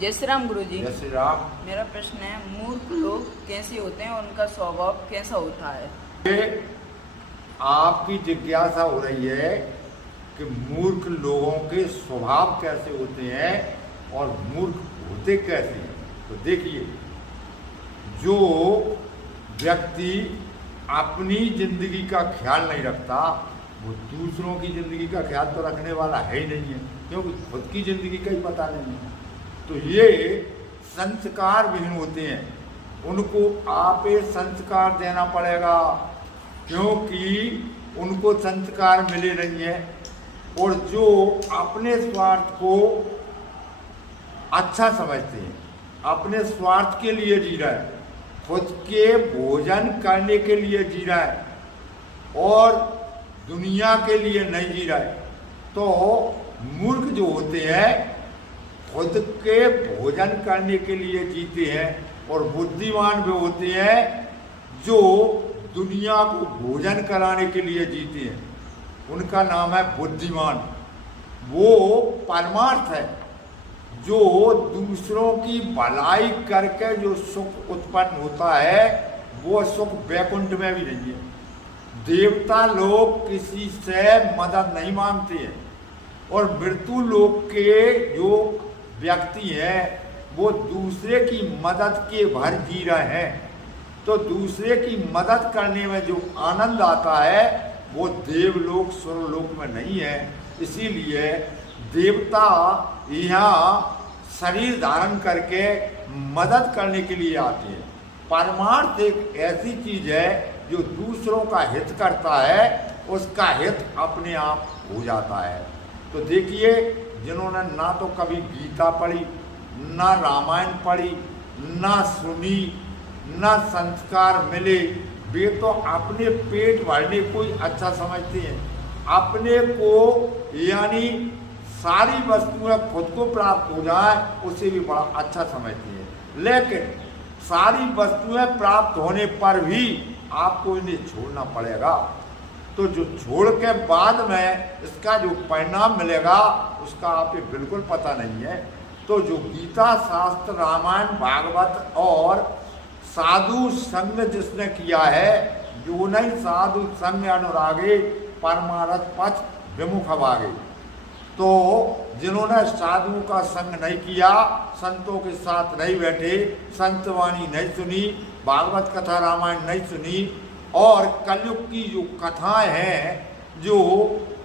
जय श्री राम गुरु जी। जय श्री राम। मेरा प्रश्न है, मूर्ख लोग कैसे होते हैं, उनका स्वभाव कैसा होता है? ये आपकी जिज्ञासा हो रही है कि मूर्ख लोगों के स्वभाव कैसे होते हैं और मूर्ख होते कैसे हैं। तो देखिए, जो व्यक्ति अपनी जिंदगी का ख्याल नहीं रखता वो दूसरों की जिंदगी का ख्याल तो रखने वाला है ही नहीं है, क्योंकि खुद की जिंदगी का ही पता नहीं है। तो ये संस्कार विहीन होते हैं, उनको आप संस्कार देना पड़ेगा, क्योंकि उनको संस्कार मिले नहीं है। और जो अपने स्वार्थ को अच्छा समझते हैं, अपने स्वार्थ के लिए जी रहा है, खुद के भोजन करने के लिए जी रहा है और दुनिया के लिए नहीं जी रहा है, तो मूर्ख जो होते हैं खुद के भोजन करने के लिए जीते हैं। और बुद्धिमान भी होते हैं जो दुनिया को भोजन कराने के लिए जीते हैं, उनका नाम है बुद्धिमान। वो परमार्थ है, जो दूसरों की भलाई करके जो सुख उत्पन्न होता है वो सुख वैकुंठ में भी नहीं है। देवता लोग किसी से मदद नहीं मांगते हैं और मृत्यु लोक के जो व्यक्ति हैं वो दूसरे की मदद के भर जी रहे हैं। तो दूसरे की मदद करने में जो आनंद आता है वो देवलोक स्वर्गलोक में नहीं है। इसीलिए देवता यहाँ शरीर धारण करके मदद करने के लिए आते हैं। परमार्थ एक ऐसी चीज है जो दूसरों का हित करता है, उसका हित अपने आप हो जाता है। तो देखिए, जिन्होंने ना तो कभी गीता पढ़ी, ना रामायण पढ़ी, ना सुनी, ना संस्कार मिले, वे तो अपने पेट भरने को ही अच्छा समझते हैं। अपने को यानी सारी वस्तुएं खुद को प्राप्त हो जाए उसे भी बड़ा अच्छा समझते हैं। लेकिन सारी वस्तुएं प्राप्त होने पर भी आपको इन्हें छोड़ना पड़ेगा। तो जो छोड़ के बाद में इसका जो परिणाम मिलेगा उसका आपको बिल्कुल पता नहीं है। तो जो गीता शास्त्र रामायण भागवत और साधु संग जिसने किया है, जो नहीं साधु संग अनुरागे परमारथ पथ विमुख भागे। तो जिन्होंने साधुओं का संग नहीं किया, संतों के साथ नहीं बैठे, संतवाणी नहीं सुनी, भागवत कथा रामायण नहीं सुनी और कलयुग की जो कथाएं हैं, जो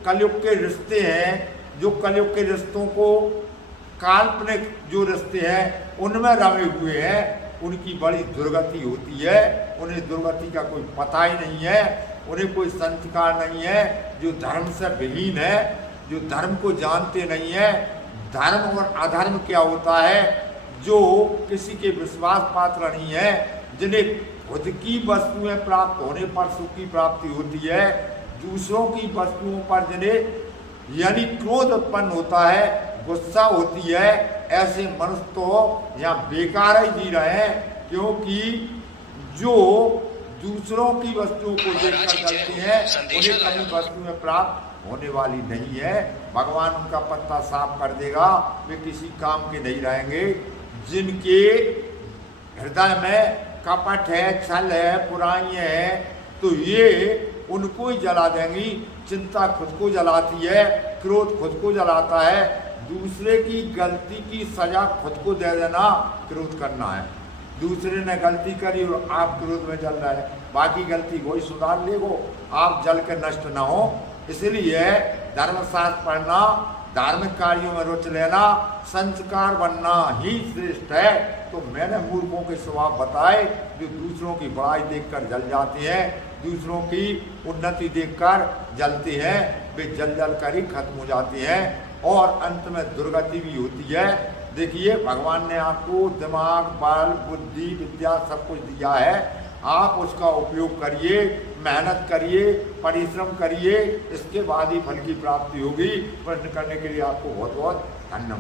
कलयुग के रिश्ते हैं, जो कलयुग के रिश्तों को काल्पनिक जो रिश्ते हैं उनमें रमे हुए हैं, उनकी बड़ी दुर्गति होती है। उन्हें दुर्गति का कोई पता ही नहीं है, उन्हें कोई संस्कार नहीं है, जो धर्म से विहीन है, जो धर्म को जानते नहीं है। धर्म और अधर्म क्या होता है, जो किसी के विश्वास पात्र नहीं है, जिन्हें खुद की वस्तुएं प्राप्त होने पर सुख की प्राप्ति होती है, दूसरों की वस्तुओं पर जिन्हें यानी क्रोध उत्पन्न होता है, गुस्सा होती है, ऐसे मनुष्य तो यहाँ बेकार ही जी रहे हैं। क्योंकि जो दूसरों की वस्तुओं को देखकर चलते हैं उन्हें कभी वस्तुएं प्राप्त होने वाली नहीं है। भगवान उनका पत्ता साफ कर देगा, वे किसी काम के नहीं रहेंगे। जिनके हृदय में कपट है, छल है, बुराई है, तो ये उनको ही जला देंगी। चिंता खुद को जलाती है, क्रोध खुद को जलाता है। दूसरे की गलती की सजा खुद को दे देना क्रोध करना है। दूसरे ने गलती करी और आप क्रोध में जल रहे हैं, बाकी गलती वही सुधार लेगो, आप जल के नष्ट ना हो। इसलिए धर्मशास्त्र पढ़ना, धार्मिक कार्यों में रुचि लेना, संस्कार बनना ही श्रेष्ठ है। तो मैंने मूर्खों के स्वभाव बताए, जो दूसरों की बड़ाई देखकर जल जाते हैं, दूसरों की उन्नति देखकर जलते हैं, वे जल जल कर ही खत्म हो जाते हैं और अंत में दुर्गति भी होती है। देखिए, भगवान ने आपको दिमाग, बल, बुद्धि, विद्या सब कुछ दिया है, आप उसका उपयोग करिए, मेहनत करिए, परिश्रम करिए, इसके बाद ही फल की प्राप्ति होगी। प्रश्न करने के लिए आपको बहुत बहुत धन्यवाद।